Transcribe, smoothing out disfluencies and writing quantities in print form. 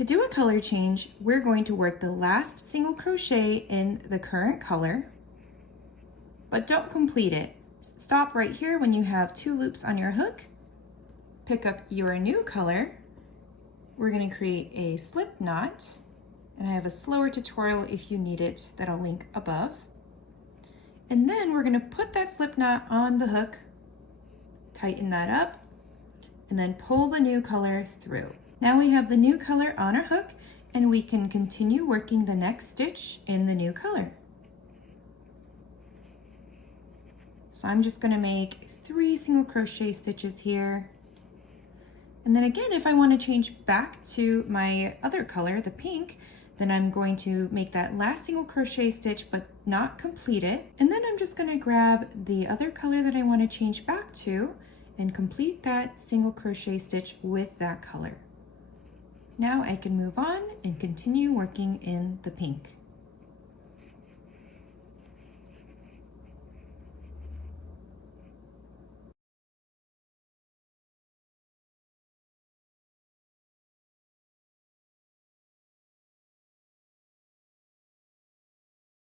To do a color change, we're going to work the last single crochet in the current color, but don't complete it. Stop right here when you have 2 loops on your hook, pick up your new color. We're going to create a slip knot, and I have a slower tutorial if you need it that I'll link above. And then we're going to put that slip knot on the hook, tighten that up, and then pull the new color through. Now we have the new color on our hook, and we can continue working the next stitch in the new color. So I'm just going to make 3 single crochet stitches here. And then again, if I want to change back to my other color, the pink, then I'm going to make that last single crochet stitch but not complete it. And then I'm just going to grab the other color that I want to change back to and complete that single crochet stitch with that color. Now I can move on and continue working in the pink.